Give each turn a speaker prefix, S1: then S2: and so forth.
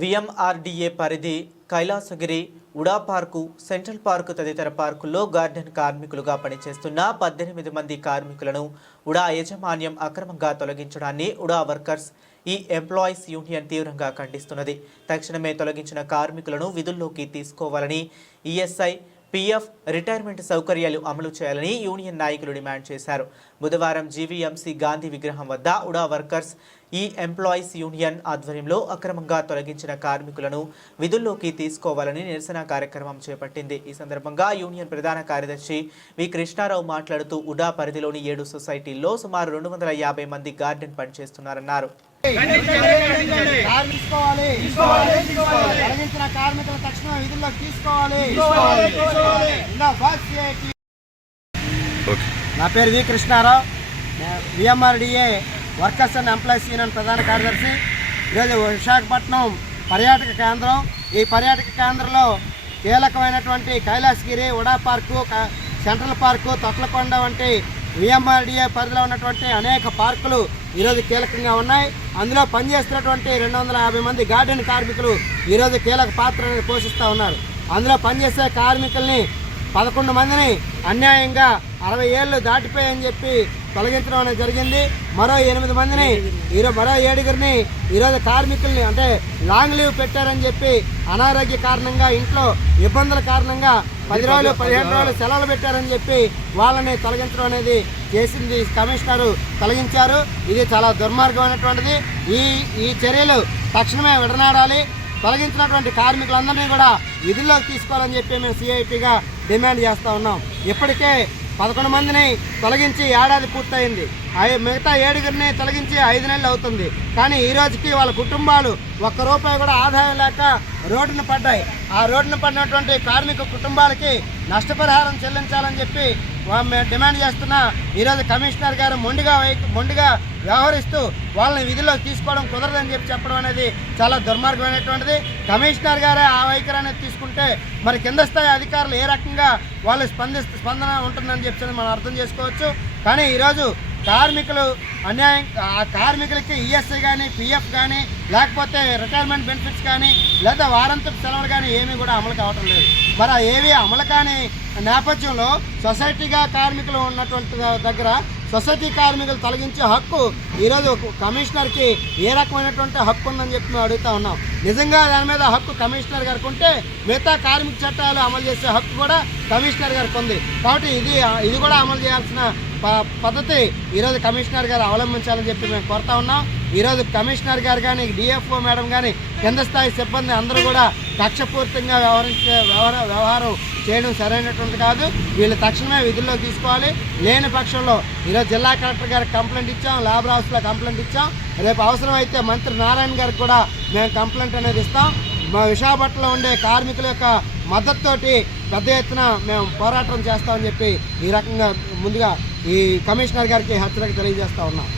S1: VMRDA పరిధి Kailasagiri UDA park central park తదితర పార్కుల్లో గార్డెన్ కార్మికులుగా పనిచేస్తున్న పద్దెనిమిది మంది కార్మికులను ఉడా యాజమాన్యం అక్రమంగా తొలగించడాన్ని ఉడా వర్కర్స్ ఈ ఎంప్లాయీస్ యూనియన్ తీవ్రంగా ఖండిస్తున్నది తక్షణమే తొలగించిన కార్మికులను విధుల్లోకి తీసుకోవాలని ఈఎస్ఐ పీఎఫ్ రిటైర్మెంట్ సౌకర్యాలు అమలు చేయాలని యూనియన్ నాయకులు డిమాండ్ చేశారు బుధవారం జీవీఎంసీ గాంధీ విగ్రహం వద్ద ఉడా వర్కర్స్ ఈ ఎంప్లాయీస్ యూనియన్ ఆధ్వర్యంలో అక్రమంగా తొలగించిన కార్మికులను విధుల్లోకి తీసుకోవాలని నిరసన కార్యక్రమం చేపట్టింది ఈ సందర్భంగా యూనియన్ ప్రధాన కార్యదర్శి వి కృష్ణారావు మాట్లాడుతూ ఉడా పరిధిలోని ఏడు సొసైటీల్లో సుమారు రెండు వందల యాభై మంది గార్డెన్ పనిచేస్తున్నారన్నారు సంబంధించిన కార్మికులు
S2: తక్షణం విధుల్లో తీసుకోవాలి నా పేరు V Krishnarao VMRDA workers and employees union ప్రధాన కార్యదర్శి ఈరోజు విశాఖపట్నం పర్యాటక కేంద్రం ఈ పర్యాటక కేంద్రంలో కీలకమైనటువంటి Kailasagiri UDA park central park Thotlakonda వంటి విఎంఆర్డిఏ పరిధిలో ఉన్నటువంటి అనేక పార్కులు ఈరోజు కీలకంగా ఉన్నాయి అందులో పనిచేస్తున్నటువంటి రెండు వందల యాభై మంది గార్డెన్ కార్మికులు ఈరోజు కీలక పాత్ర పోషిస్తూ ఉన్నారు అందులో పనిచేసే కార్మికుల్ని పదకొండు మందిని అన్యాయంగా అరవై ఏళ్ళు దాటిపోయాయని చెప్పి తొలగించడం అనేది జరిగింది మరో ఎనిమిది మందిని ఈరోజు మరో ఏడుగురిని ఈరోజు కార్మికుల్ని అంటే లాంగ్ లీవ్ పెట్టారని చెప్పి అనారోగ్య కారణంగా ఇంట్లో ఇబ్బందుల కారణంగా పది రోజులు పదిహేను రోజులు సెలవులు పెట్టారని చెప్పి వాళ్ళని తొలగించడం అనేది చేసింది కమిషనరు తొలగించారు ఇది చాలా దుర్మార్గమైనటువంటిది ఈ ఈ చర్యలు తక్షణమే విడనాడాలి తొలగించినటువంటి కార్మికులందరినీ కూడా విధుల్లోకి తీసుకోవాలని చెప్పి మేము సిఐటిగా డిమాండ్ చేస్తూ ఉన్నాం ఇప్పటికే పదకొండు మందిని తొలగించి ఏడాది పూర్తయింది మిగతా ఏడుగురిని తొలగించి ఐదు నెలలు అవుతుంది కానీ ఈ రోజుకి వాళ్ళ కుటుంబాలు ఒక్క రూపాయి కూడా ఆదాయం లేక రోడ్డును పడ్డాయి ఆ రోడ్డును పడినటువంటి కార్మిక కుటుంబాలకి నష్టపరిహారం చెల్లించాలని చెప్పి మేము డిమాండ్ చేస్తున్న ఈరోజు కమిషనర్ గారు మొండిగా మొండిగా వ్యవహరిస్తూ వాళ్ళని విధిలో తీసుకోవడం కుదరదని చెప్పి చెప్పడం అనేది చాలా దుర్మార్గమైనటువంటిది కమిషనర్ గారే ఆ వైఖరి అనేది తీసుకుంటే మరి కింద స్థాయి అధికారులు ఏ రకంగా వాళ్ళు స్పందిస్తూ స్పందన ఉంటుందని చెప్పి మనం అర్థం చేసుకోవచ్చు కానీ ఈరోజు కార్మికులు అన్యాయం ఆ కార్మికులకి ఈఎస్ఐ e కానీ పిఎఫ్ కానీ లేకపోతే రిటైర్మెంట్ బెనిఫిట్స్ కానీ లేదా వారంతపు సెలవులు కానీ ఏమీ కూడా అమలు కావటం లేదు మరి ఏవి అమలు కాని నేపథ్యంలో సొసైటీగా కార్మికులు ఉన్నటువంటి దగ్గర సొసైటీ కార్మికులు తొలగించే హక్కు ఈరోజు కమిషనర్కి ఏ రకమైనటువంటి హక్కు ఉందని చెప్పి మేము అడుగుతా ఉన్నాం నిజంగా దాని మీద హక్కు కమిషనర్ గారికి ఉంటే మిగతా కార్మిక చట్టాలు అమలు చేసే హక్కు కూడా కమిషనర్ గారికి ఉంది కాబట్టి ఇది ఇది కూడా అమలు చేయాల్సిన పద్ధతి ఈరోజు కమిషనర్ గారు అవలంబించాలని చెప్పి మేము కోరుతా ఉన్నాం ఈరోజు కమిషనర్ గారు కానీ డిఎఫ్ఓ మేడం కానీ కింద స్థాయి సిబ్బంది అందరూ కూడా కక్షపూరితంగా వ్యవహరించే వ్యవహార వ్యవహారం చేయడం సరైనటువంటి కాదు వీళ్ళు తక్షణమే విధుల్లో తీసుకోవాలి లేని పక్షంలో ఈరోజు జిల్లా కలెక్టర్ గారికి కంప్లైంట్ ఇచ్చాం లేబర్ హౌస్లో కంప్లైంట్ ఇచ్చాం రేపు అవసరమైతే మంత్రి నారాయణ గారికి కూడా మేము కంప్లైంట్ అనేది ఇస్తాం మా విశాఖపట్నంలో ఉండే కార్మికుల యొక్క మద్దతుతోటి పెద్ద ఎత్తున మేము పోరాటం చేస్తామని చెప్పి ఈ రకంగా ముందుగా ఈ కమిషనర్ గారికి హెచ్చరిక తెలియజేస్తా ఉన్నాం